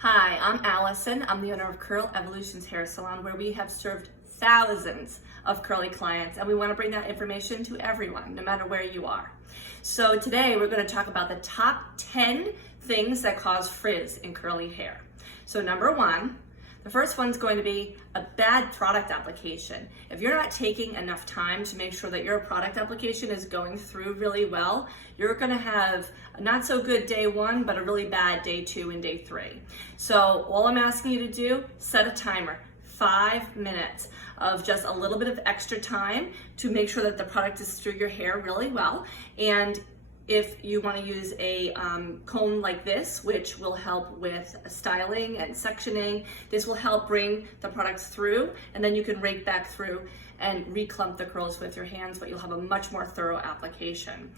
Hi, I'm Allison. I'm the owner of Curl Evolutions Hair Salon, where we have served thousands of curly clients, and we want to bring that information to everyone, no matter where you are. So today we're going to talk about the top 10 things that cause frizz in curly hair. So number one, the first one's going to be a bad product application. If you're not taking enough time to make sure that your product application is going through really well, you're going to have a not so good day one, but a really bad day two and day three. So all I'm asking you to do, set a timer, 5 minutes of just a little bit of extra time to make sure that the product is through your hair really well. And if you want to use a comb like this, which will help with styling and sectioning, this will help bring the products through, and then you can rake back through and reclump the curls with your hands, but you'll have a much more thorough application.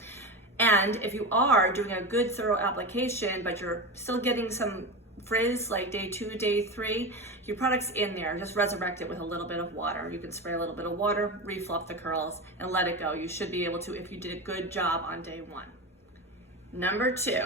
And if you are doing a good thorough application, but you're still getting some frizz like day two, day three, your product's in there. Just resurrect it with a little bit of water. You can spray a little bit of water, refluff the curls, and let it go. You should be able to if you did a good job on day one. Number two,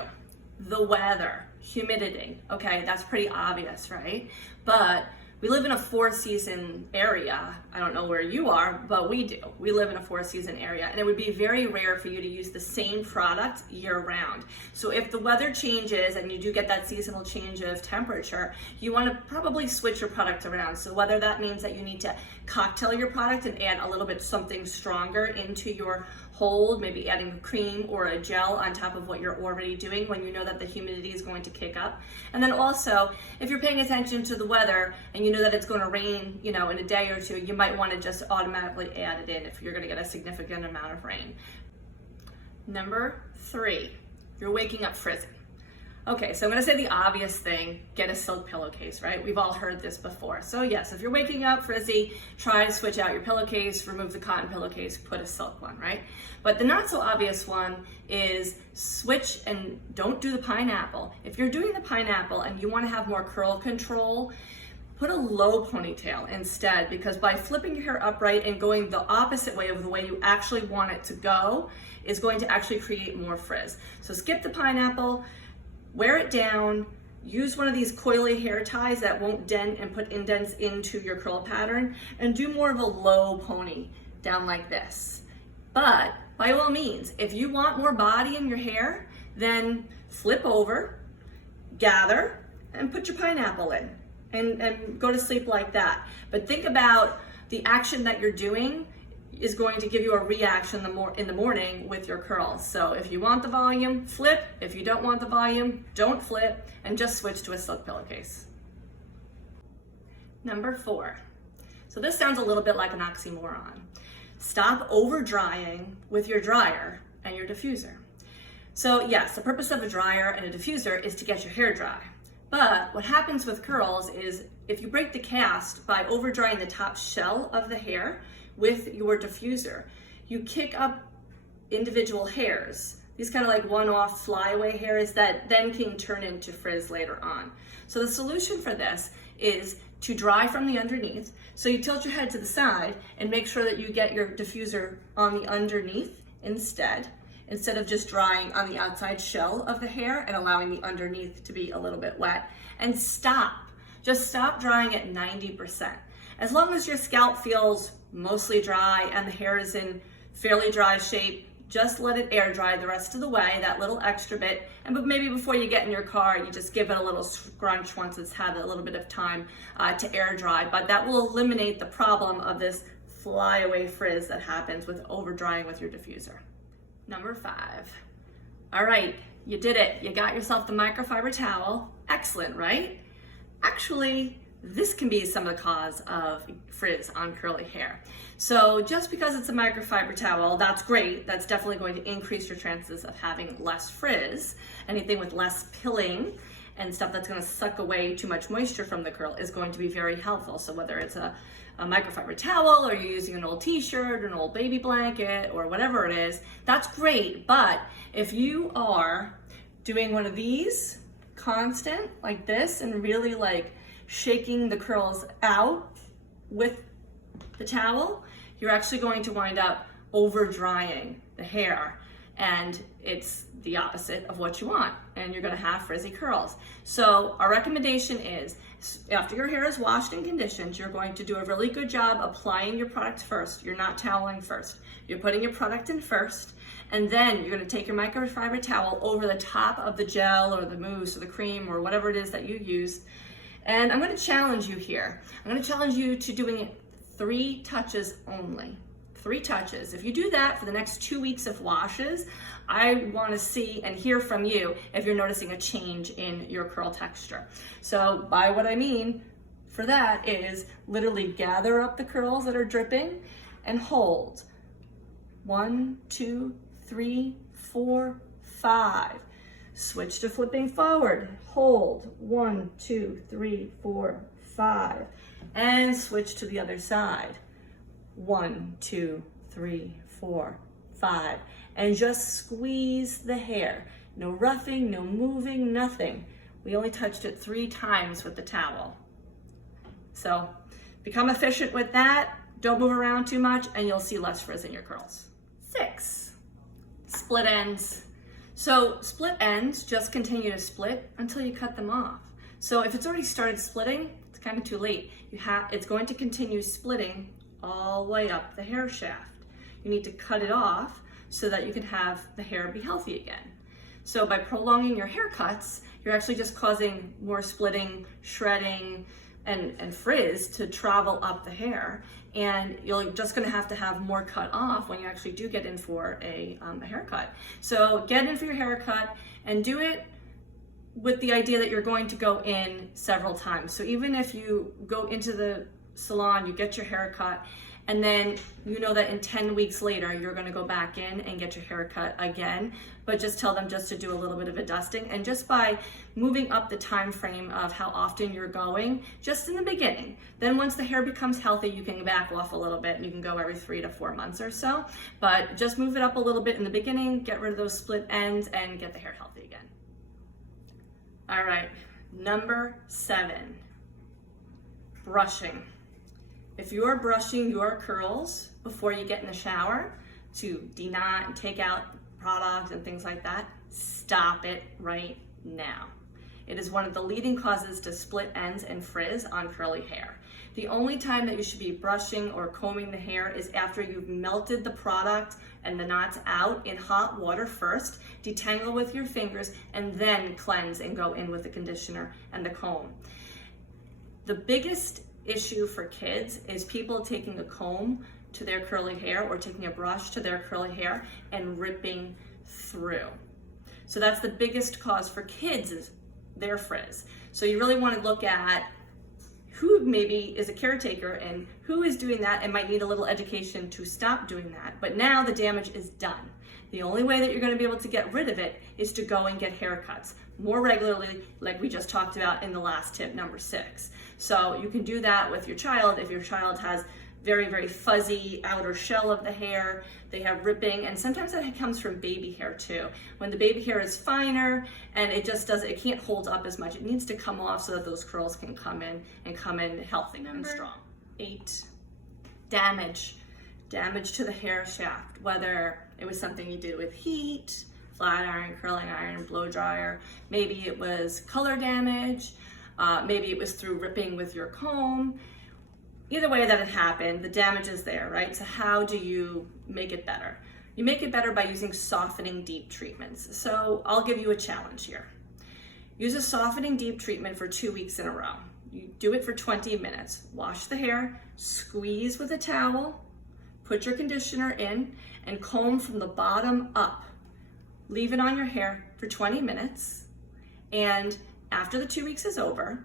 the weather, humidity. Okay, that's pretty obvious, right? But we live in a 4-season area. I don't know where you are, but we do. We live in a 4-season area, and it would be very rare for you to use the same product year round. So if the weather changes and you do get that seasonal change of temperature, you want to probably switch your product around. So whether that means that you need to cocktail your product and add a little bit something stronger into your hold, maybe adding a cream or a gel on top of what you're already doing when you know that the humidity is going to kick up. And then also, if you're paying attention to the weather and you know that it's going to rain, in a day or two, you might want to just automatically add it in if you're going to get a significant amount of rain. Number three, you're waking up frizzy. Okay, so I'm gonna say the obvious thing, get a silk pillowcase, right? We've all heard this before. So yes, if you're waking up frizzy, try to switch out your pillowcase, remove the cotton pillowcase, put a silk one, right? But the not so obvious one is switch and don't do the pineapple. If you're doing the pineapple and you wanna have more curl control, put a low ponytail instead, because by flipping your hair upright and going the opposite way of the way you actually want it to go is going to actually create more frizz. So skip the pineapple, wear it down, use one of these coily hair ties that won't dent and put indents into your curl pattern, and do more of a low pony down like this. But by all means, if you want more body in your hair, then flip over, gather, and put your pineapple in and go to sleep like that. But think about the action that you're doing is going to give you a reaction in the morning with your curls. So if you want the volume, flip. If you don't want the volume, don't flip, and just switch to a silk pillowcase. Number four. So this sounds a little bit like an oxymoron. Stop over drying with your dryer and your diffuser. So yes, the purpose of a dryer and a diffuser is to get your hair dry. But what happens with curls is if you break the cast by over drying the top shell of the hair with your diffuser, you kick up individual hairs, these kind of like one-off flyaway hairs that then can turn into frizz later on. So the solution for this is to dry from the underneath. So you tilt your head to the side and make sure that you get your diffuser on the underneath instead of just drying on the outside shell of the hair and allowing the underneath to be a little bit wet. And just stop drying at 90%. As long as your scalp feels mostly dry and the hair is in fairly dry shape, just let it air dry the rest of the way, that little extra bit. But maybe before you get in your car, you just give it a little scrunch once it's had a little bit of time to air dry. But that will eliminate the problem of this flyaway frizz that happens with over drying with your diffuser. Number five. All right, you did it. You got yourself the microfiber towel. Excellent, right? Actually, this can be some of the cause of frizz on curly hair. So just because it's a microfiber towel, that's great. That's definitely going to increase your chances of having less frizz. Anything with less pilling and stuff that's going to suck away too much moisture from the curl is going to be very helpful. So whether it's a microfiber towel or you're using an old t-shirt or an old baby blanket or whatever it is, that's great. But if you are doing one of these constant like this and really like shaking the curls out with the towel, you're actually going to wind up over drying the hair, and it's the opposite of what you want. and you're gonna have frizzy curls. So our recommendation is, after your hair is washed and conditioned, you're going to do a really good job applying your product first. You're not toweling first. You're putting your product in first, and then you're gonna take your microfiber towel over the top of the gel or the mousse or the cream or whatever it is that you use. And I'm gonna challenge you here. I'm gonna challenge you to doing it 3 touches only. 3 touches. If you do that for the next 2 weeks of washes, I want to see and hear from you if you're noticing a change in your curl texture. So by what I mean for that is literally gather up the curls that are dripping and hold. 1, 2, 3, 4, 5. Switch to flipping forward. Hold. 1, 2, 3, 4, 5. And switch to the other side. 1, 2, 3, 4, 5. And just squeeze the hair. No roughing, no moving, nothing. We only touched it 3 times with the towel. So become efficient with that. Don't move around too much and you'll see less frizz in your curls. 6, split ends. So split ends just continue to split until you cut them off. So if it's already started splitting, it's kind of too late. It's going to continue splitting all the way up the hair shaft. You need to cut it off so that you can have the hair be healthy again. So by prolonging your haircuts, you're actually just causing more splitting, shredding, and frizz to travel up the hair, and you're just gonna have to have more cut off when you actually do get in for a haircut. So get in for your haircut and do it with the idea that you're going to go in several times. So even if you go into the salon, you get your hair cut, and then you know that in 10 weeks later you're going to go back in and get your hair cut again, but just tell them just to do a little bit of a dusting. And just by moving up the time frame of how often you're going, just in the beginning, then once the hair becomes healthy, you can back off a little bit and you can go every 3 to 4 months or so, but just move it up a little bit in the beginning, get rid of those split ends, and get the hair healthy again. All right, number 7, brushing. If you are brushing your curls before you get in the shower to deknot and take out products and things like that, stop it right now. It is one of the leading causes to split ends and frizz on curly hair. The only time that you should be brushing or combing the hair is after you've melted the product and the knots out in hot water first, detangle with your fingers, and then cleanse and go in with the conditioner and the comb. The biggest issue for kids is people taking a comb to their curly hair or taking a brush to their curly hair and ripping through. So that's the biggest cause for kids, is their frizz. So you really want to look at who maybe is a caretaker and who is doing that and might need a little education to stop doing that. But now the damage is done. The only way that you're going to be able to get rid of it is to go and get haircuts more regularly, like we just talked about in the last tip, number 6. So you can do that with your child. If your child has very, very fuzzy outer shell of the hair, they have ripping, and sometimes that comes from baby hair too. When the baby hair is finer and it can't hold up as much, it needs to come off so that those curls can come in healthy and strong. 8, damage to the hair shaft, whether it was something you did with heat, flat iron, curling iron, blow dryer, maybe it was color damage, maybe it was through ripping with your comb. Either way that it happened, the damage is there, right? So how do you make it better? You make it better by using softening deep treatments. So I'll give you a challenge here. Use a softening deep treatment for 2 weeks in a row. You do it for 20 minutes. Wash the hair, squeeze with a towel, put your conditioner in, and comb from the bottom up. Leave it on your hair for 20 minutes, and after the 2 weeks is over,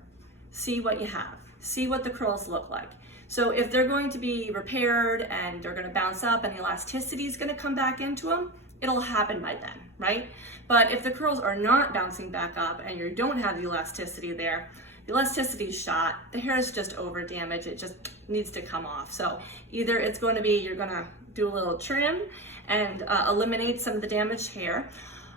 see what you have. See what the curls look like. So if they're going to be repaired and they're going to bounce up and the elasticity is going to come back into them, it'll happen by then, right? But if the curls are not bouncing back up and you don't have the elasticity there, the elasticity is shot, the hair is just over damaged, it just needs to come off. So either it's going to be, you're going to do a little trim and eliminate some of the damaged hair.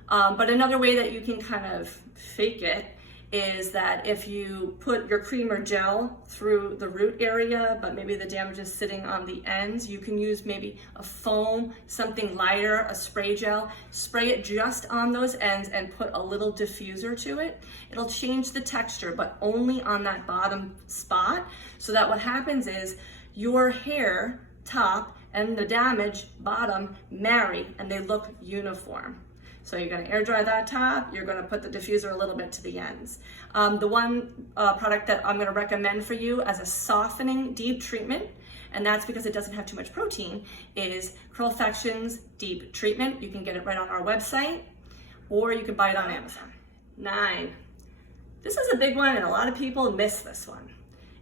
But another way that you can kind of fake it is that if you put your cream or gel through the root area, but maybe the damage is sitting on the ends, you can use maybe a foam, something lighter, a spray gel, spray it just on those ends and put a little diffuser to it. It'll change the texture, but only on that bottom spot, so that what happens is your hair top and the damaged bottom marry and they look uniform. So you're going to air dry that top, you're going to put the diffuser a little bit to the ends. The one product that I'm going to recommend for you as a softening deep treatment, and that's because it doesn't have too much protein, is Curlfection's Deep Treatment. You can get it right on our website, or you can buy it on Amazon. 9. This is a big one, and a lot of people miss this one.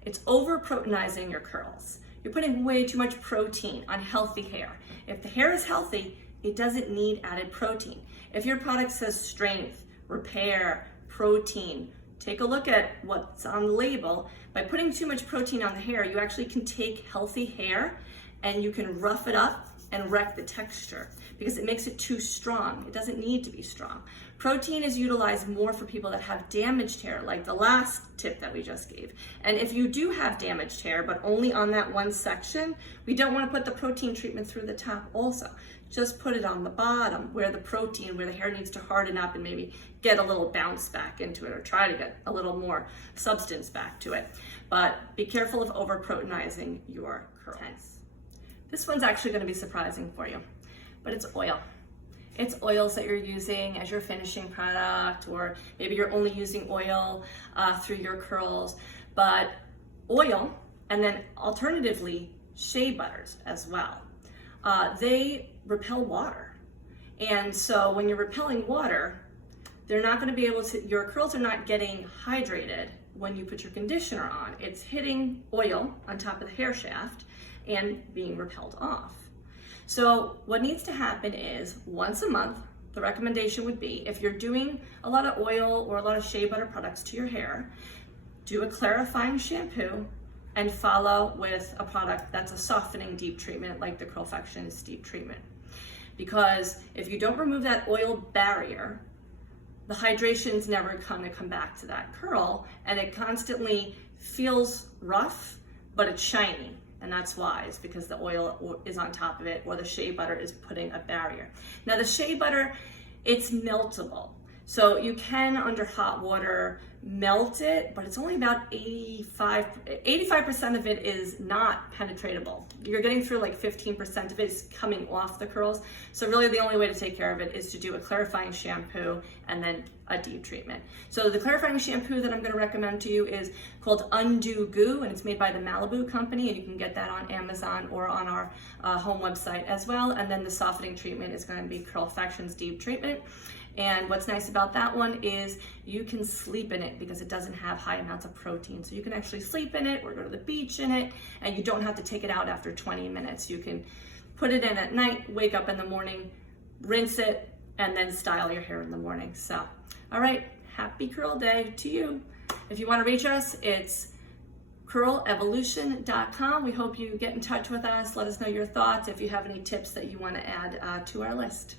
It's over-proteinizing your curls. You're putting way too much protein on healthy hair. If the hair is healthy, it doesn't need added protein. If your product says strength, repair, protein, take a look at what's on the label. By putting too much protein on the hair, you actually can take healthy hair and you can rough it up and wreck the texture because it makes it too strong. It doesn't need to be strong. Protein is utilized more for people that have damaged hair, like the last tip that we just gave. And if you do have damaged hair, but only on that one section, we don't want to put the protein treatment through the top also. Just put it on the bottom where the protein, where the hair needs to harden up and maybe get a little bounce back into it, or try to get a little more substance back to it. But be careful of over-proteinizing your curls. This one's actually going to be surprising for you, but it's oil. It's oils that you're using as your finishing product, or maybe you're only using oil through your curls, but oil, and then alternatively shea butters as well. They repel water. And so when you're repelling water, they're not going to be able to, your curls are not getting hydrated when you put your conditioner on. It's hitting oil on top of the hair shaft and being repelled off. So what needs to happen is once a month, the recommendation would be, if you're doing a lot of oil or a lot of shea butter products to your hair, do a clarifying shampoo and follow with a product that's a softening deep treatment like the Curlfection's Deep Treatment. Because if you don't remove that oil barrier, the hydration's never going to come back to that curl, and it constantly feels rough, but it's shiny. And that's why, it's because the oil is on top of it, or the shea butter is putting a barrier. Now the shea butter, it's meltable. So you can, under hot water, melt it, but it's only about 85% of it is not penetratable. You're getting through like 15% of it is coming off the curls. So really the only way to take care of it is to do a clarifying shampoo and then a deep treatment. So the clarifying shampoo that I'm going to recommend to you is called Undo Goo, and it's made by the Malibu company, and you can get that on Amazon or on our home website as well. And then the softening treatment is going to be Curlfection's Deep Treatment. And what's nice about that one is you can sleep in it because it doesn't have high amounts of protein. So you can actually sleep in it or go to the beach in it, and you don't have to take it out after 20 minutes. You can put it in at night, wake up in the morning, rinse it, and then style your hair in the morning. So, all right, happy curl day to you. If you want to reach us, it's curlevolution.com. We hope you get in touch with us. Let us know your thoughts if you have any tips that you want to add to our list.